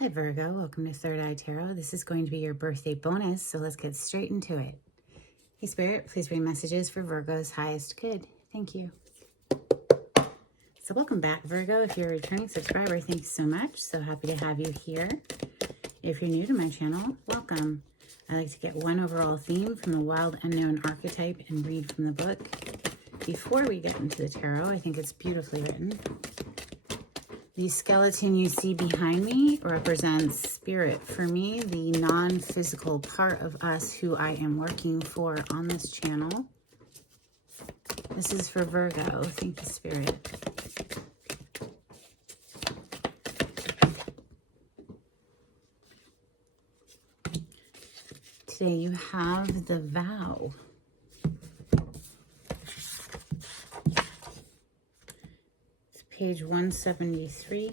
Hi Virgo, welcome to Third Eye Tarot. This is going to be your birthday bonus, so let's get straight into it. Hey Spirit, please bring messages for Virgo's highest good. Thank you. So welcome back Virgo. If you're a returning subscriber, thank you so much. So happy to have you here. If you're new to my channel, welcome. I like to get one overall theme from the wild unknown archetype and read from the book. Before we get into the tarot, I think it's beautifully written. The skeleton you see behind me represents spirit. For me, the non-physical part of us who I am working for on this channel. This is for Virgo. Thank you, Spirit. Today you have the vow. Page 173.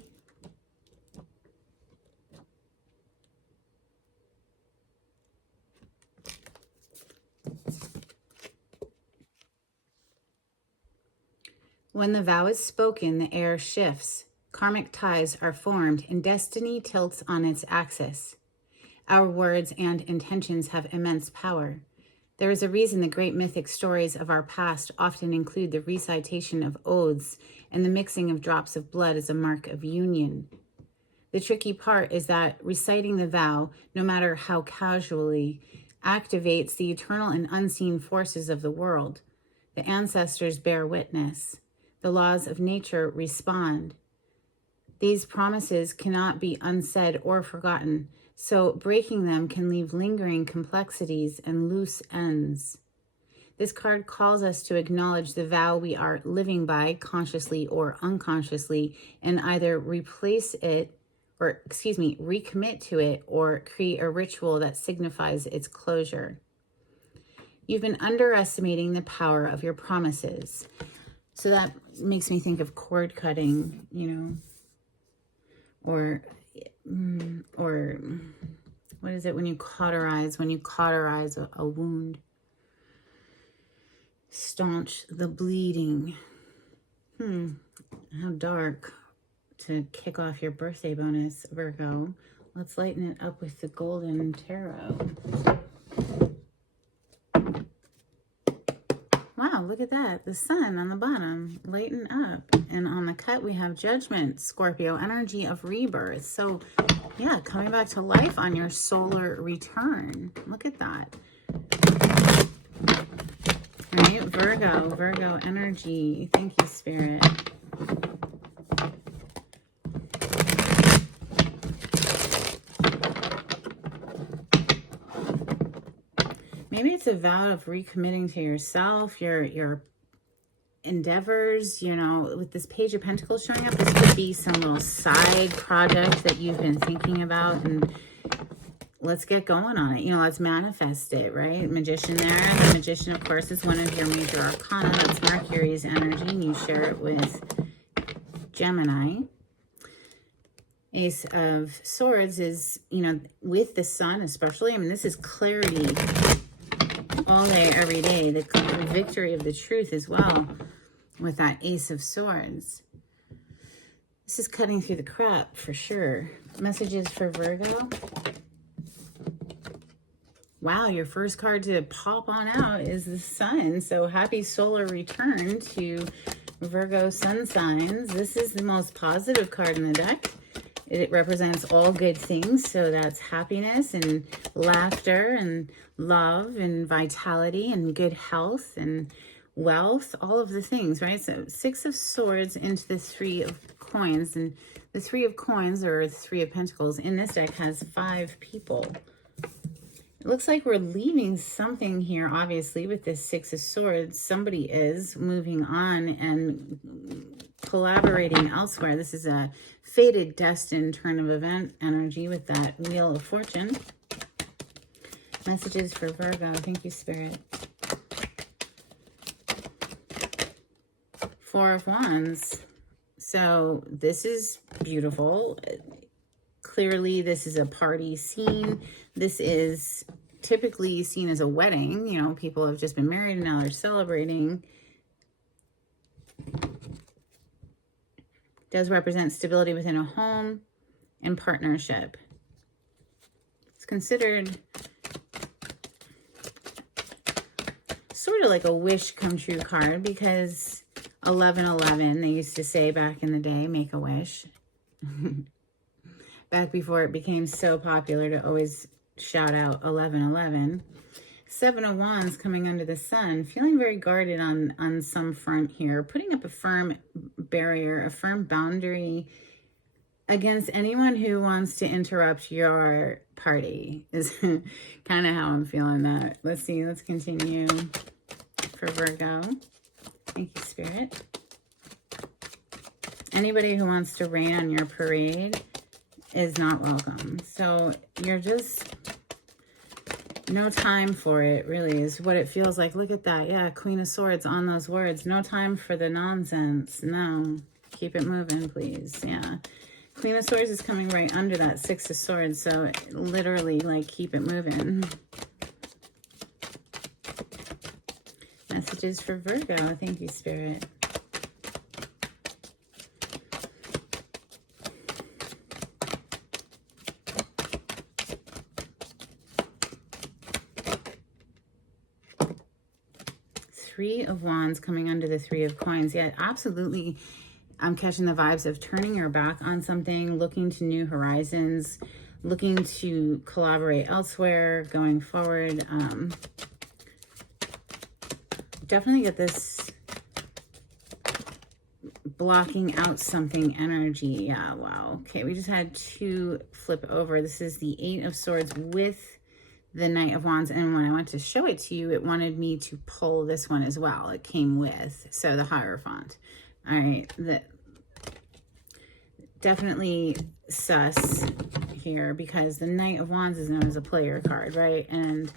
When the vow is spoken, the air shifts. Karmic ties are formed and destiny tilts on its axis. Our words and intentions have immense power. There is a reason the great mythic stories of our past often include the recitation of oaths and the mixing of drops of blood as a mark of union. The tricky part is that reciting the vow, no matter how casually, activates the eternal and unseen forces of the world. The ancestors bear witness. The laws of nature respond. These promises cannot be unsaid or forgotten, so breaking them can leave lingering complexities and loose ends. This card calls us to acknowledge the vow we are living by, consciously or unconsciously, and either recommit to it or create a ritual that signifies its closure. You've been underestimating the power of your promises. So that makes me think of cord cutting, or what is it when you cauterize a wound? Staunch the bleeding. How dark to kick off your birthday bonus, Virgo. Let's lighten it up with the golden tarot. Wow, look at that. The sun on the bottom, lighten up. And on the cut, we have judgment, Scorpio, energy of rebirth. So, yeah, coming back to life on your solar return. Look at that. Right? Virgo energy. Thank you, Spirit. Maybe it's a vow of recommitting to yourself, your endeavors, with this Page of Pentacles showing up. This could be some little side project that you've been thinking about, and let's get going on it. Let's manifest it, right? Magician there. The Magician, of course, is one of your major arcana. That's Mercury's energy, and you share it with Gemini. Ace of Swords is, with the sun especially. This is clarity all day, every day. The victory of the truth as well with that Ace of Swords. This is cutting through the crap for sure. Messages for Virgo. Wow, your first card to pop on out is the sun. So happy solar return to Virgo sun signs. This is the most positive card in the deck. It represents all good things. So that's happiness and laughter and love and vitality and good health and wealth, all of the things, right? So Six of Swords into the Three of Coins. And the Three of Coins, or the Three of Pentacles, in this deck has 5 people. It looks like we're leaving something here, obviously, with this Six of Swords. Somebody is moving on and collaborating elsewhere. This is a fated, destined turn of event energy with that Wheel of Fortune. Messages for Virgo. Thank you, Spirit. Four of Wands. So this is beautiful. Clearly, this is a party scene. This is typically seen as a wedding. People have just been married and now they're celebrating. Does represent stability within a home. in partnership. It's considered sort of like a wish come true card because 1111, they used to say back in the day, make a wish. Back before it became so popular to always shout out 1111. Seven of Wands coming under the sun, feeling very guarded on some front here, putting up a firm barrier, a firm boundary against anyone who wants to interrupt your party is kind of how I'm feeling that. Let's see, let's continue for Virgo. Thank you, Spirit. Anybody who wants to rain on your parade is not welcome. So you're just... no time for it, really, is what it feels like. Look at that. Yeah, Queen of Swords on those words. No time for the nonsense. No. Keep it moving, please. Yeah. Queen of Swords is coming right under that Six of Swords. So literally, like, keep it moving. Messages for Virgo. Thank you, Spirit. Three of Wands coming under the Three of Coins. Yeah, absolutely. I'm catching the vibes of turning your back on something, looking to new horizons, looking to collaborate elsewhere, going forward. Definitely get this blocking out something energy. Yeah, wow. Okay, we just had two flip over. This is the Eight of Swords with the Knight of Wands, and when I went to show it to you, it wanted me to pull this one as well. It came with, so the Hierophant. All right, definitely sus here because the Knight of Wands is known as a player card, right? And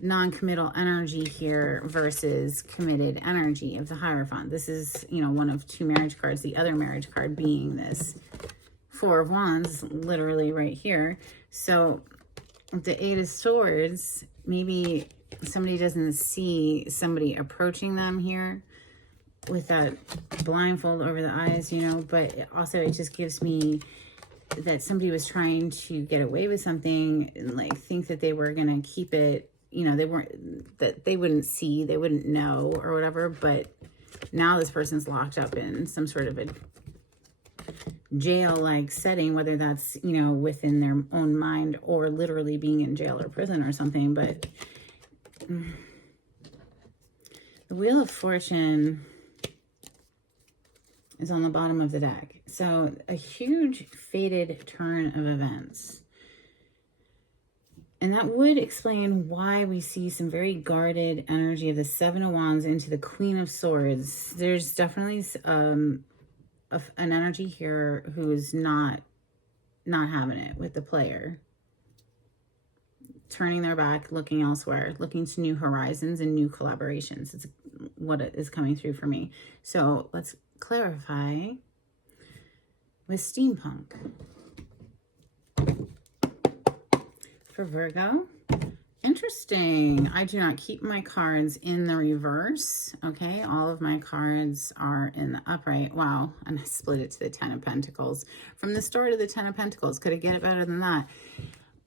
non-committal energy here versus committed energy of the Hierophant. This is, you know, one of two marriage cards, the other marriage card being this Four of Wands, literally right here. So the Eight of Swords, maybe somebody doesn't see somebody approaching them here with that blindfold over the eyes, you know, but also it just gives me that somebody was trying to get away with something and like think that they were going to keep it, you know, that they wouldn't see, they wouldn't know or whatever, but now this person's locked up in some sort of a jail-like setting, whether that's, you know, within their own mind or literally being in jail or prison or something. But the Wheel of Fortune is on the bottom of the deck. So a huge fated turn of events. And that would explain why we see some very guarded energy of the Seven of Wands into the Queen of Swords. There's definitely an energy here who is not having it with the player, turning their back, looking elsewhere, looking to new horizons and new collaborations. It's what it is coming through for me. So let's clarify with steampunk for Virgo. Interesting. I do not keep my cards in the reverse. Okay, all of my cards are in the upright. Wow, and I split it to the Ten of Pentacles. From the start of the Ten of Pentacles, could it get it better than that?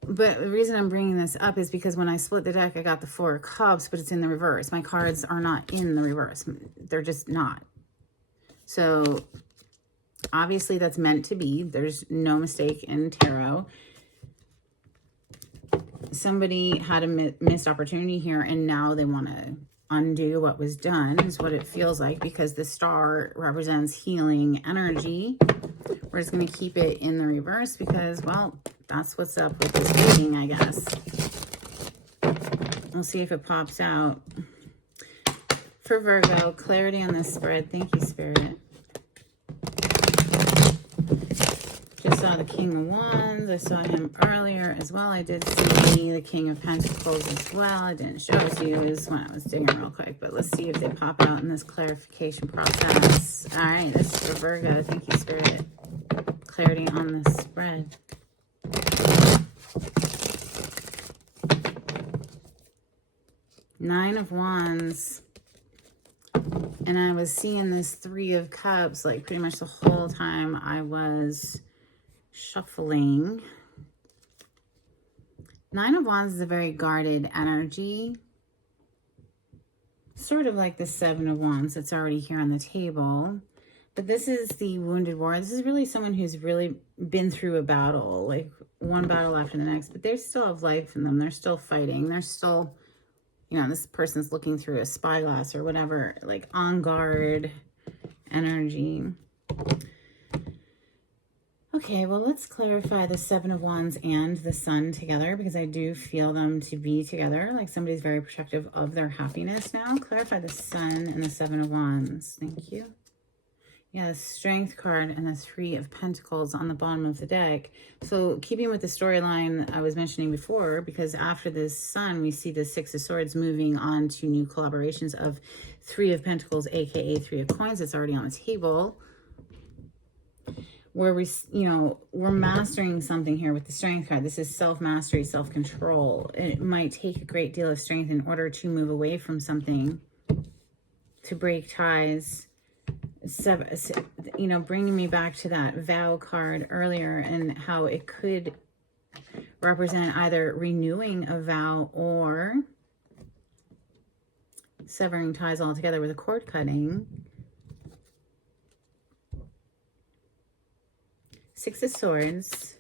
But the reason I'm bringing this up is because when I split the deck, I got the Four of Cups, but it's in the reverse. My cards are not in the reverse. They're just not. So obviously that's meant to be. There's no mistake in tarot. Somebody had a missed opportunity here and now they want to undo what was done, is what it feels like, because the star represents healing energy. We're just going to keep it in the reverse because, well, that's what's up with this reading, I guess. We'll see if it pops out. For Virgo, clarity on this spread. Thank you, Spirit. Just saw the King of Wands. I saw him earlier as well. I did see the King of Pentacles as well. I didn't show it to you when I was digging real quick, but let's see if they pop out in this clarification process. All right, this is for Virgo. Thank you, Spirit. Clarity on this spread. Nine of Wands. And I was seeing this Three of Cups like pretty much the whole time I was shuffling. Nine of Wands is a very guarded energy. Sort of like the Seven of Wands that's already here on the table. But this is the wounded warrior. This is really someone who's really been through a battle, like one battle after the next. But they still have life in them. They're still fighting. They're still, you know, this person's looking through a spyglass or whatever, like on guard energy. Okay, well, let's clarify the Seven of Wands and the Sun together, because I do feel them to be together. Like somebody's very protective of their happiness now. Clarify the Sun and the Seven of Wands. Thank you. Yeah, the Strength card and the Three of Pentacles on the bottom of the deck. So keeping with the storyline I was mentioning before, because after this Sun, we see the Six of Swords moving on to new collaborations of Three of Pentacles, aka Three of Coins. It's already on the table. Where we, you know, we're mastering something here with the Strength card. This is self-mastery, self-control. It might take a great deal of strength in order to move away from something, to break ties. You know, bringing me back to that vow card earlier and how it could represent either renewing a vow or severing ties altogether with a cord cutting. Six of Swords.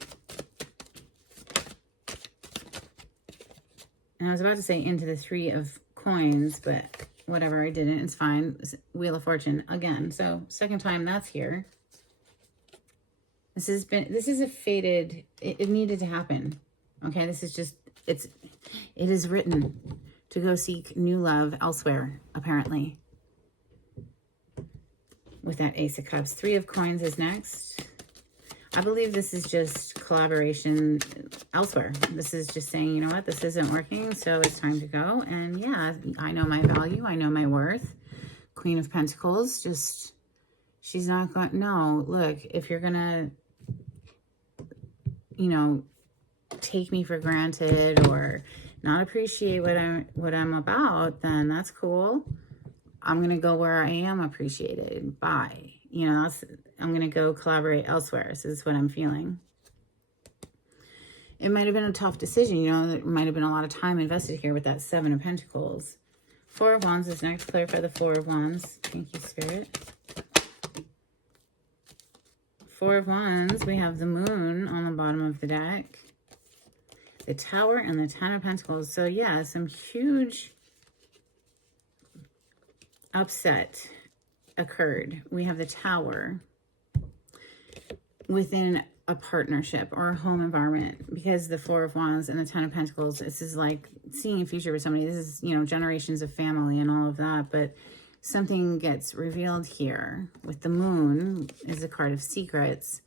And I was about to say into the Three of Coins, but whatever, I didn't. It's fine. Wheel of Fortune again. So second time that's here. This is a fated, it needed to happen. Okay, this is just, it is written to go seek new love elsewhere, apparently. With that Ace of Cups. Three of Coins is next. I believe this is just collaboration elsewhere. This is just saying, you know what, this isn't working, so it's time to go. And yeah, I know my value. I know my worth. Queen of Pentacles, just, she's not going, no, look, if you're going to, you know, take me for granted or not appreciate what I'm about, then that's cool. I'm going to go where I am appreciated. Bye. You know, I'm going to go collaborate elsewhere. This is what I'm feeling. It might have been a tough decision. You know, there might have been a lot of time invested here with that Seven of Pentacles. Four of Wands is next. Clarify the Four of Wands. Thank you, Spirit. Four of Wands, we have the Moon on the bottom of the deck. The Tower and the Ten of Pentacles. So yeah, some huge upset occurred. We have the Tower within a partnership or a home environment, because the Four of Wands and the Ten of Pentacles, this is like seeing a future with somebody. This is, you know, generations of family and all of that, but something gets revealed here with the Moon is a card of secrets.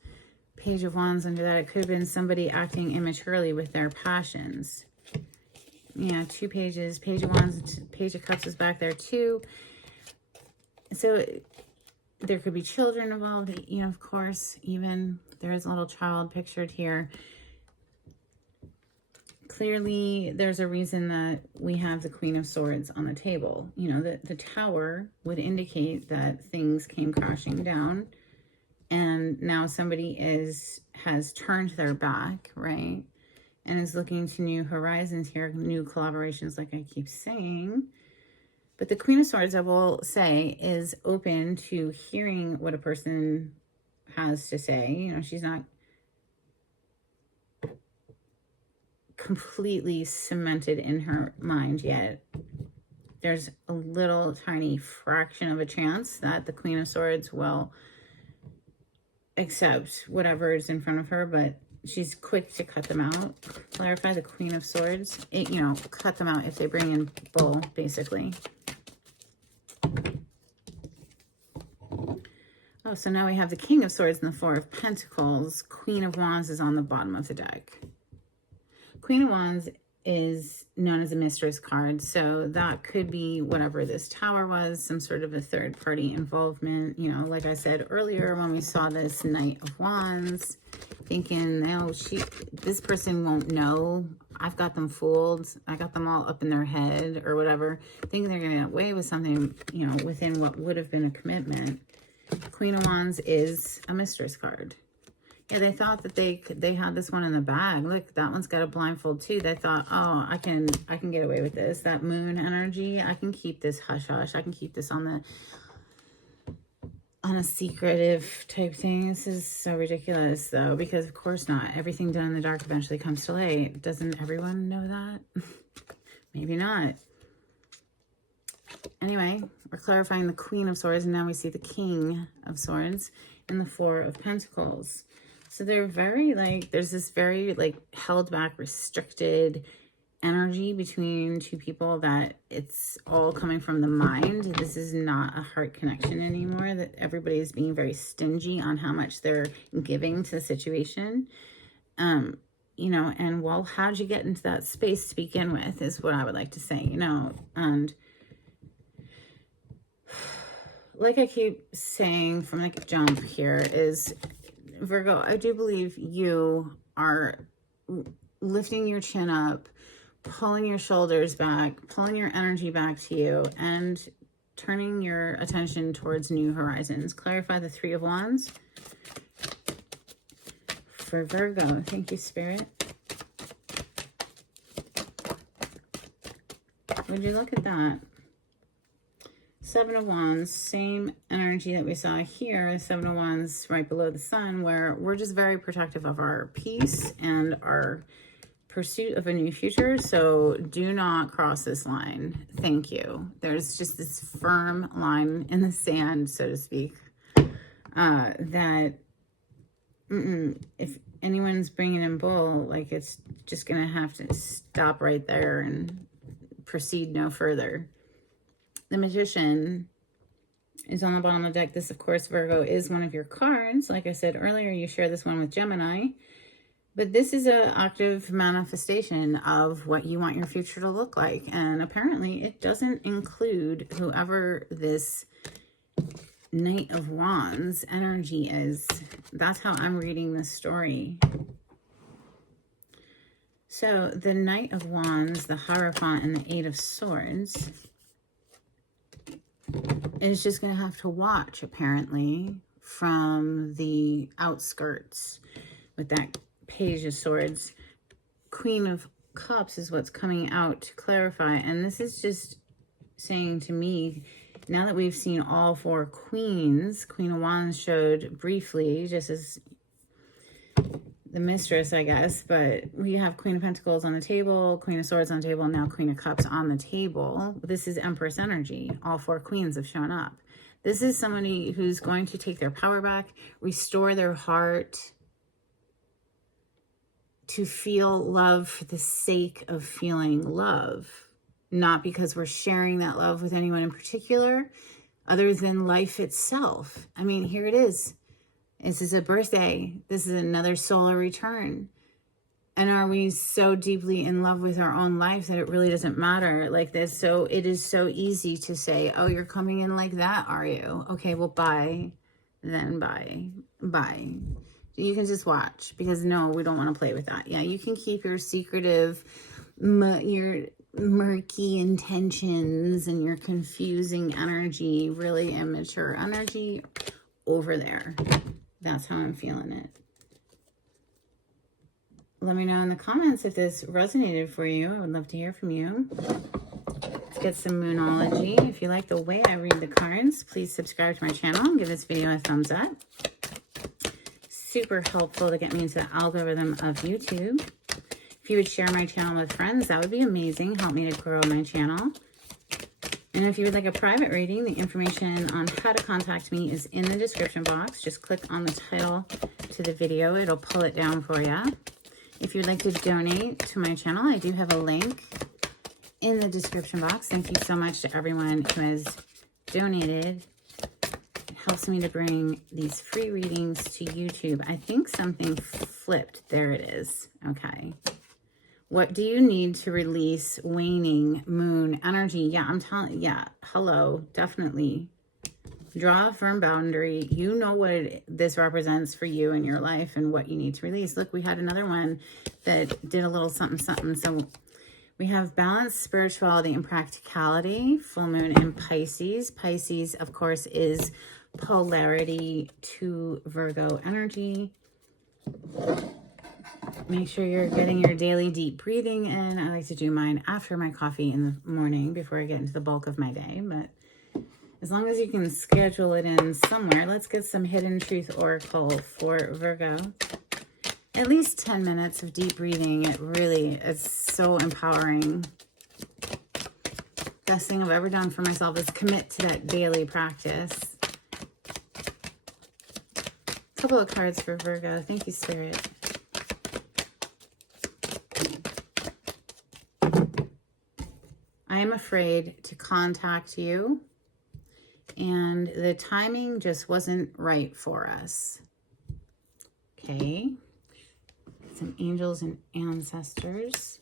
Page of Wands under that, it could have been somebody acting immaturely with their passions. Yeah, two pages. Page of Wands, Page of Cups is back there too. So there could be children involved, you know, of course, even there is a little child pictured here. Clearly, there's a reason that we have the Queen of Swords on the table. You know, the Tower would indicate that things came crashing down, and now somebody has turned their back, right? And is looking to new horizons here, new collaborations, like I keep saying. But the Queen of Swords, I will say, is open to hearing what a person has to say. You know, she's not completely cemented in her mind yet. There's a little tiny fraction of a chance that the Queen of Swords will accept whatever is in front of her, but she's quick to cut them out. Clarify the Queen of Swords. You know, cut them out if they bring in bull, basically. Oh, so now we have the King of Swords and the Four of Pentacles. Queen of Wands is on the bottom of the deck. Queen of Wands is known as a mistress card, so that could be whatever this Tower was, some sort of a third-party involvement. You know, like I said earlier when we saw this Knight of Wands, thinking, oh, this person won't know. I've got them fooled. I got them all up in their head or whatever. Thinking they're going to get away with something, you know, within what would have been a commitment. Queen of Wands is a mistress card. Yeah, they thought that they had this one in the bag. Look, that one's got a blindfold too. They thought, oh, I can get away with this. That moon energy, I can keep this hush hush. I can keep this on a secretive type thing. This is so ridiculous though, because of course not. Everything done in the dark eventually comes to light. Doesn't everyone know that? Maybe not. Anyway, we're clarifying the Queen of Swords, and now we see the King of Swords and the Four of Pentacles. So they're very like, there's this very like held back, restricted energy between two people, that it's all coming from the mind. This is not a heart connection anymore, that everybody is being very stingy on how much they're giving to the situation. You know, and well, how'd you get into that space to begin with is what I would like to say, you know. And like I keep saying from the jump here is, Virgo, I do believe you are lifting your chin up, pulling your shoulders back, pulling your energy back to you, and turning your attention towards new horizons. Clarify the Three of Wands for Virgo. Thank you, Spirit. Would you look at that? Seven of Wands, same energy that we saw here. Seven of Wands right below the sun, where we're just very protective of our peace and our pursuit of a new future. So do not cross this line. Thank you. There's just this firm line in the sand, so to speak, that if anyone's bringing in bull, like, it's just going to have to stop right there and proceed no further. The Magician is on the bottom of the deck. This, of course, Virgo, is one of your cards. Like I said earlier, you share this one with Gemini. But this is an active manifestation of what you want your future to look like. And apparently it doesn't include whoever this Knight of Wands energy is. That's how I'm reading this story. So the Knight of Wands, the Hierophant, and the Eight of Swords is just going to have to watch, apparently, from the outskirts with that Page of Swords. Queen of Cups is what's coming out to clarify. And this is just saying to me, now that we've seen all four queens, Queen of Wands showed briefly, just as the mistress, I guess, but we have Queen of Pentacles on the table, Queen of Swords on the table, now Queen of Cups on the table. This is Empress energy. All four queens have shown up. This is somebody who's going to take their power back, restore their heart, to feel love for the sake of feeling love, not because we're sharing that love with anyone in particular, other than life itself. I mean, here it is. This is a birthday. This is another solar return. And are we so deeply in love with our own life that it really doesn't matter like this? So it is so easy to say, oh, you're coming in like that, are you? Okay, well, bye. Then bye. Bye. You can just watch, because no, we don't want to play with that. Yeah, you can keep your secretive, your murky intentions and your confusing energy, really immature energy, over there. That's how I'm feeling it. Let me know in the comments if this resonated for you. I would love to hear from you. Let's get some Moonology. If you like the way I read the cards, please subscribe to my channel and give this video a thumbs up. Super helpful to get me into the algorithm of YouTube. If you would share my channel with friends, that would be amazing. Help me to grow my channel. And if you would like a private reading, the information on how to contact me is in the description box. Just click on the title to the video. It'll pull it down for you. If you'd like to donate to my channel, I do have a link in the description box. Thank you so much to everyone who has donated. It helps me to bring these free readings to YouTube. I think something flipped. There it is. Okay. What do you need to release waning moon energy? Yeah, I'm telling, yeah, hello, definitely. Draw a firm boundary. You know what this represents for you in your life and what you need to release. Look, we had another one that did a little something, something. So we have balance, spirituality, and practicality. Full moon in Pisces. Pisces, of course, is polarity to Virgo energy. Make sure you're getting your daily deep breathing in. I like to do mine after my coffee in the morning before I get into the bulk of my day. But as long as you can schedule it in somewhere, let's get some Hidden Truth Oracle for Virgo. At least 10 minutes of deep breathing. It really is so empowering. Best thing I've ever done for myself is commit to that daily practice. A couple of cards for Virgo. Thank you, Spirit. I am afraid to contact you, and the timing just wasn't right for us. Okay. Some angels and ancestors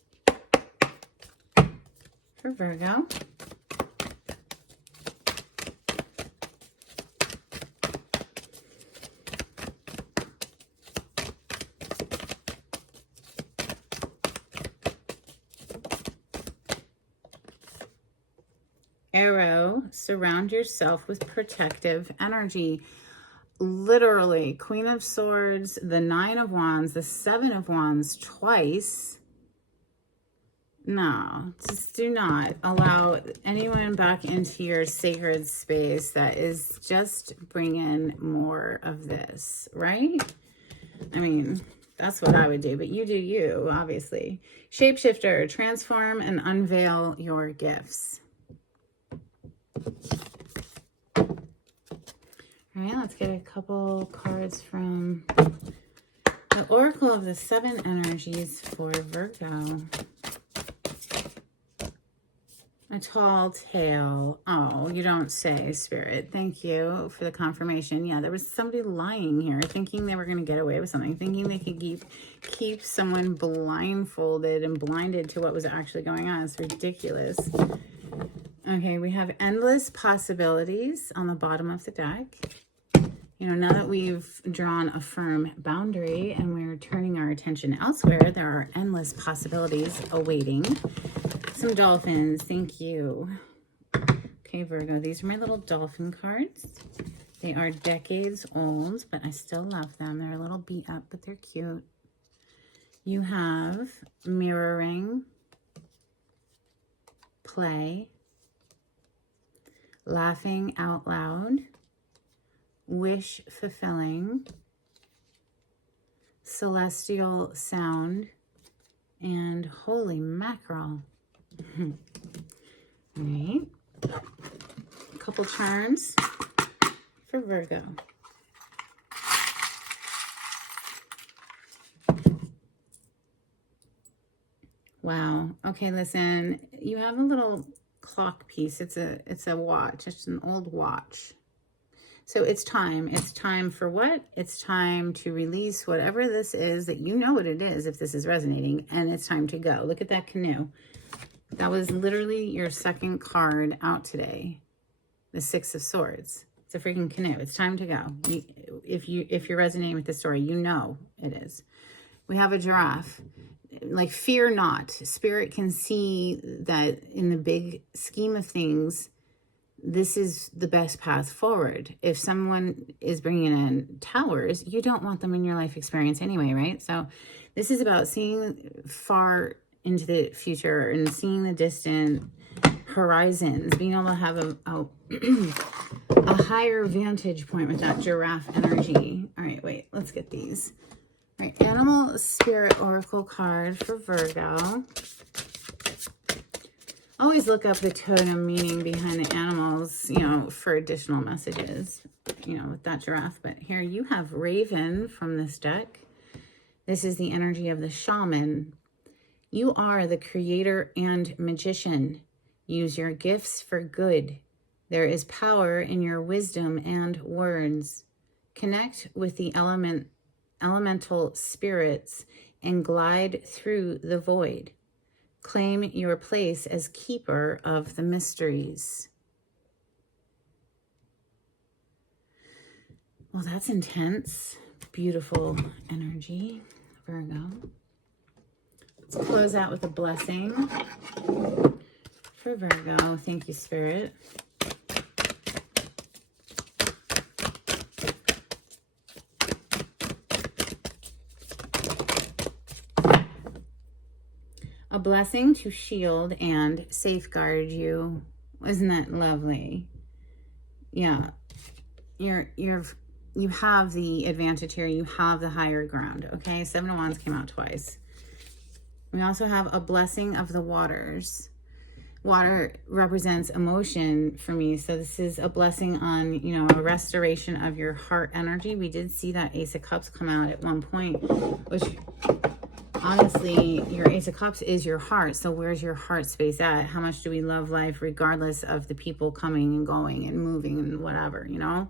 for Virgo. Arrow, surround yourself with protective energy. Literally, Queen of Swords, the Nine of Wands, the Seven of Wands twice. No, just do not allow anyone back into your sacred space that is just bringing more of this, right? I mean, that's what I would do, but you do you, obviously. Shapeshifter, transform and unveil your gifts. All right, let's get a couple cards from the Oracle of the Seven Energies for Virgo. A tall tale. Oh, you don't say, Spirit. Thank you for the confirmation. Yeah, there was somebody lying here, thinking they were going to get away with something, thinking they could keep someone blindfolded and blinded to what was actually going on. It's ridiculous. Okay, we have endless possibilities on the bottom of the deck. You know, now that we've drawn a firm boundary and we're turning our attention elsewhere, there are endless possibilities awaiting. Some dolphins, thank you. Okay, Virgo, these are my little dolphin cards. They are decades old, but I still love them. They're a little beat up, but they're cute. You have mirroring, play, laughing out loud, wish fulfilling, celestial sound, and holy mackerel. All right, a couple turns for Virgo. Wow. Okay, listen, you have a little clock piece. It's a watch. It's an old watch. So it's time. It's time for what? It's time to release whatever this is that you know what it is if this is resonating, and it's time to go. Look at that canoe. That was literally your second card out today. The Six of Swords. It's a freaking canoe. It's time to go. If you're resonating with this story, you know it is. We have a giraffe. Like, fear not. Spirit can see that in the big scheme of things, this is the best path forward. If someone is bringing in towers, you don't want them in your life experience anyway, right? So this is about seeing far into the future and seeing the distant horizons, being able to have a higher vantage point with that giraffe energy. All right, wait, let's get these. All right, Animal Spirit Oracle card for Virgo. Always look up the totem meaning behind the animals, you know, for additional messages, you know, with that giraffe. But here you have Raven from this deck. This is the energy of the shaman. You are the creator and magician. Use your gifts for good. There is power in your wisdom and words. Connect with the elemental spirits and glide through the void. Claim your place as keeper of the mysteries. Well, that's intense. Beautiful energy, Virgo. Let's close out with a blessing for Virgo. Thank you, Spirit. A blessing to shield and safeguard you. Isn't that lovely? Yeah. You have the advantage here. You have the higher ground. Okay. 7 of Wands came out twice. We also have a blessing of the waters. Water represents emotion for me. So this is a blessing on, you know, a restoration of your heart energy. We did see that Ace of Cups come out at one point, which honestly, your Ace of Cups is your heart. So where's your heart space at? How much do we love life regardless of the people coming and going and moving and whatever, you know?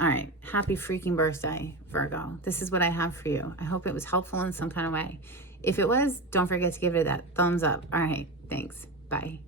All right. Happy freaking birthday, Virgo. This is what I have for you. I hope it was helpful in some kind of way. If it was, don't forget to give it that thumbs up. All right. Thanks. Bye.